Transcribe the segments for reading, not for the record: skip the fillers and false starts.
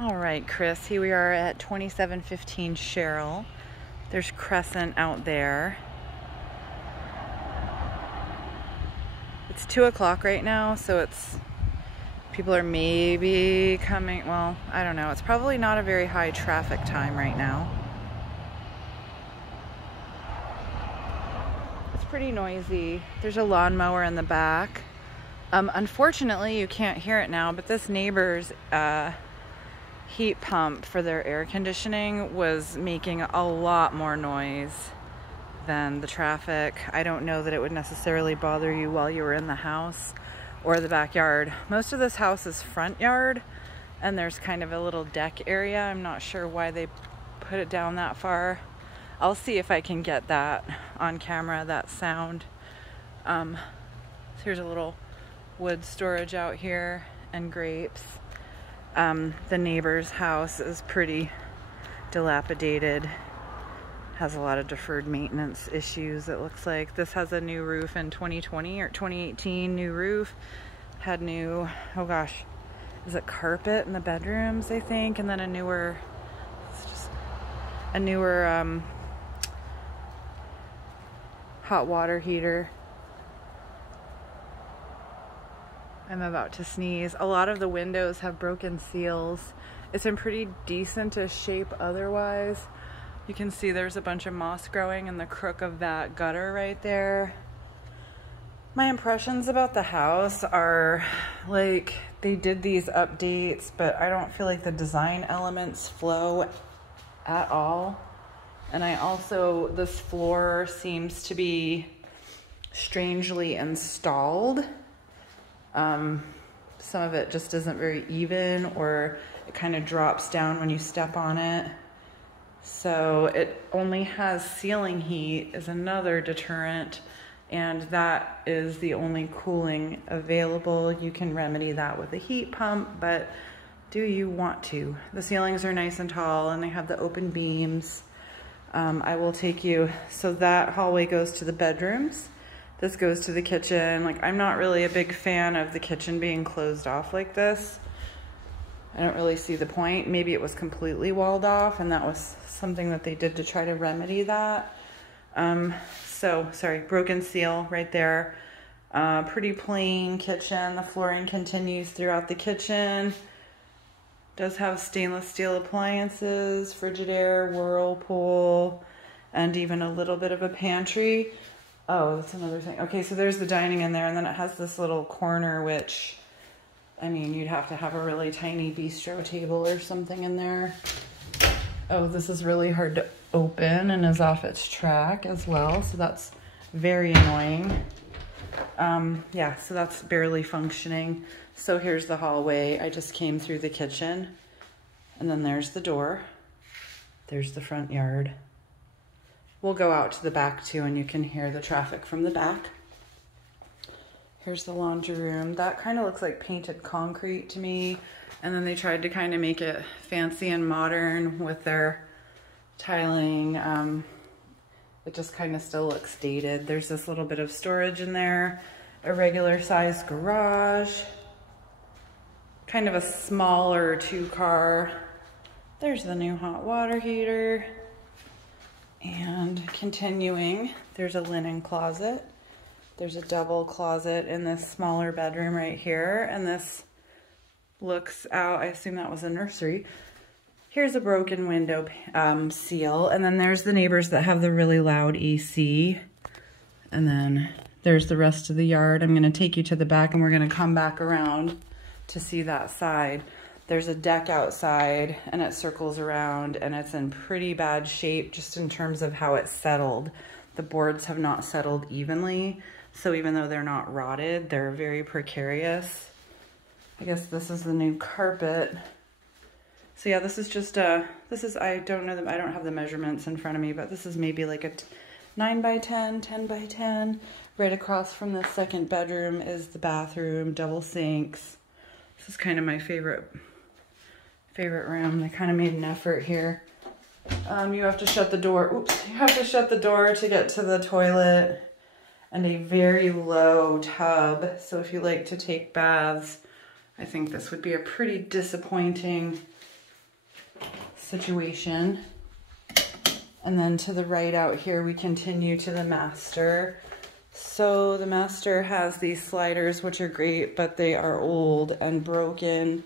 All right, Chris, here we are at 2715 Cheryl. There's Crescent out there. It's 2 o'clock right now, so people are maybe coming. Well, I don't know. It's probably not a very high traffic time right now. It's pretty noisy. There's a lawnmower in the back. Unfortunately, you can't hear it now, but this neighbor's heat pump for their air conditioning was making a lot more noise than the traffic. I don't know that it would necessarily bother you while you were in the house or the backyard. Most of this house is front yard, and there's kind of a little deck area. I'm not sure why they put it down that far. I'll see if I can get that on camera, that sound. So here's a little wood storage out here and grapes. The neighbor's house is pretty dilapidated, has a lot of deferred maintenance issues, it looks like. This has a new roof in 2020 or 2018, new roof. Had new, oh gosh, is it carpet in the bedrooms, I think, and then a newer hot water heater. I'm about to sneeze. A lot of the windows have broken seals. It's in pretty decent-ish shape otherwise. You can see there's a bunch of moss growing in the crook of that gutter right there. My impressions about the house are like they did these updates, but I don't feel like the design elements flow at all. And this floor seems to be strangely installed. Some of it just isn't very even, or it kind of drops down when you step on it. So it only has ceiling heat is another deterrent, and that is the only cooling available. You can remedy that with a heat pump, but do you want to? The ceilings are nice and tall, and they have the open beams. I will take you, so that hallway goes to the bedrooms. This goes to the kitchen. Like, I'm not really a big fan of the kitchen being closed off like this. I don't really see the point. Maybe it was completely walled off, and that was something that they did to try to remedy that. Sorry, broken seal right there. Pretty plain kitchen. The flooring continues throughout the kitchen. Does have stainless steel appliances, Frigidaire, Whirlpool, and even a little bit of a pantry. Oh, that's another thing. Okay, so there's the dining in there, and then it has this little corner, which, I mean, you'd have to have a really tiny bistro table or something in there. Oh, this is really hard to open and is off its track as well, so that's very annoying. Yeah, so that's barely functioning. So here's the hallway. I just came through the kitchen, and then there's the door. There's the front yard. We'll go out to the back too, and you can hear the traffic from the back. Here's the laundry room. That kind of looks like painted concrete to me. And then they tried to kind of make it fancy and modern with their tiling. It just kind of still looks dated. There's this little bit of storage in there, a regular sized garage, kind of a smaller 2-car. There's the new hot water heater. And continuing, there's a linen closet. There's a double closet in this smaller bedroom right here. And this looks out, I assume that was a nursery. Here's a broken window seal. And then there's the neighbors that have the really loud AC. And then there's the rest of the yard. I'm gonna take you to the back, and we're gonna come back around to see that side. There's a deck outside, and it circles around, and it's in pretty bad shape just in terms of how it's settled. The boards have not settled evenly, so even though they're not rotted, they're very precarious. I guess this is the new carpet. So yeah, this is just I don't know, I don't have the measurements in front of me, but this is maybe like a 9 by 10, 10 by 10. Right across from the second bedroom is the bathroom, double sinks. This is kind of my favorite room. They kind of made an effort here. You have to shut the door. Oops, you have to shut the door to get to the toilet, and a very low tub. So if you like to take baths, I think this would be a pretty disappointing situation. And then to the right out here, we continue to the master. So the master has these sliders, which are great, but they are old and broken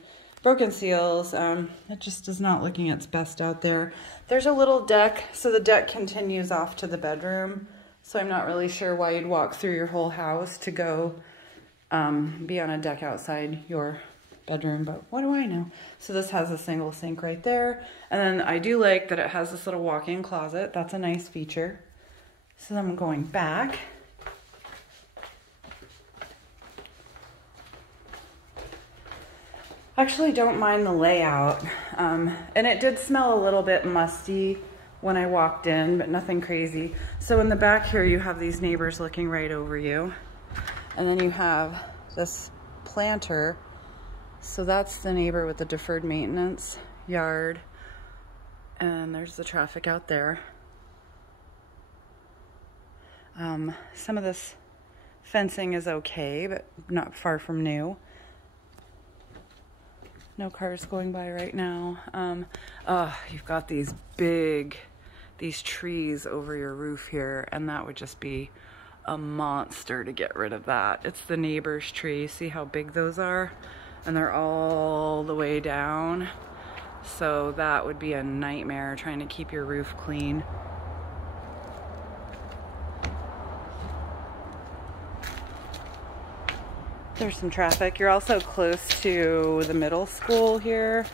seals. It just is not looking its best out there. There's a little deck, so the deck continues off to the bedroom. So I'm not really sure why you'd walk through your whole house to go be on a deck outside your bedroom, but what do I know? So this has a single sink right there. And then I do like that it has this little walk-in closet. That's a nice feature. So then I'm going back. Actually don't mind the layout. And it did smell a little bit musty when I walked in, but nothing crazy. So in the back here, you have these neighbors looking right over you. And then you have this planter. So that's the neighbor with the deferred maintenance yard. And there's the traffic out there. Some of this fencing is okay, but not far from new. No cars going by right now. You've got these trees over your roof here, and that would just be a monster to get rid of that. It's the neighbor's tree. See how big those are? And they're all the way down. So that would be a nightmare trying to keep your roof clean. There's some traffic. You're also close to the middle school here,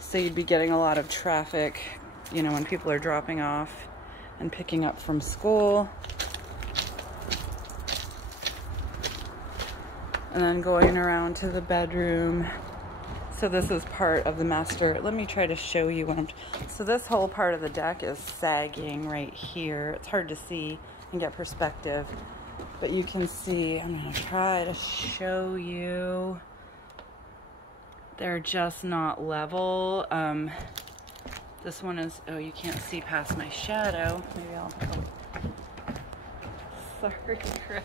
so you'd be getting a lot of traffic, you know, when people are dropping off and picking up from school. And then going around to the bedroom. So this is part of the master. Let me try to show you what so this whole part of the deck is sagging right here. It's hard to see and get perspective, but you can see, I'm gonna try to show you. They're just not level. This one is, oh, you can't see past my shadow. Maybe I'll, sorry, Chris.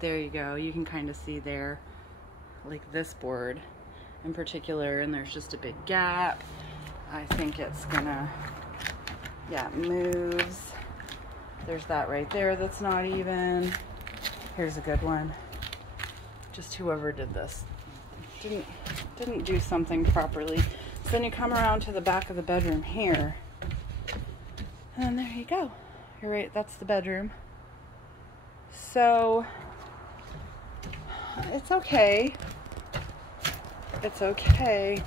There you go. You can kind of see there, like this board in particular, and there's just a big gap. I think it's gonna, yeah, it moves. There's that right there that's not even. Here's a good one. Just whoever did this didn't do something properly. So then you come around to the back of the bedroom here, and there you go. You're right, that's the bedroom. So it's okay. It's okay.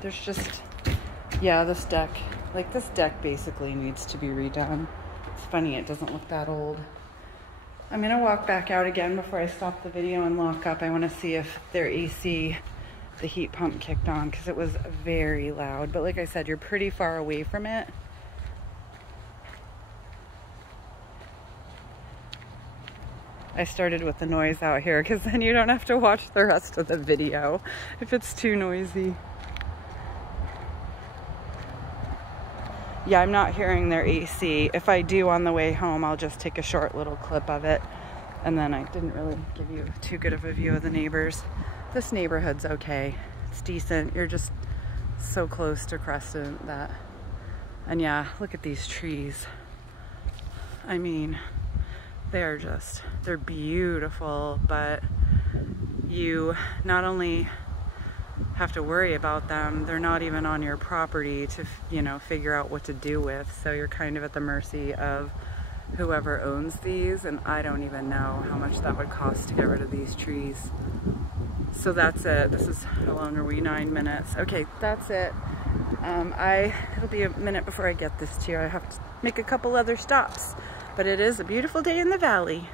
There's just, yeah, this deck. Like, this deck basically needs to be redone. It's funny, it doesn't look that old. I'm gonna walk back out again before I stop the video and lock up. I wanna see if their AC, the heat pump kicked on, because it was very loud. But like I said, you're pretty far away from it. I started with the noise out here because then you don't have to watch the rest of the video if it's too noisy. Yeah, I'm not hearing their AC. If I do on the way home, I'll just take a short little clip of it. And then I didn't really give you too good of a view of the neighbors. This neighborhood's okay. It's decent. You're just so close to Crescent that. And yeah, look at these trees. I mean, they're beautiful, but you not only have to worry about them, they're not even on your property to, you know, figure out what to do with. So you're kind of at the mercy of whoever owns these, and I don't even know how much that would cost to get rid of these trees. So that's it. This is, how long are we? 9 minutes. Okay, that's it. It'll be a minute before I get this to you. I have to make a couple other stops, but it is a beautiful day in the valley.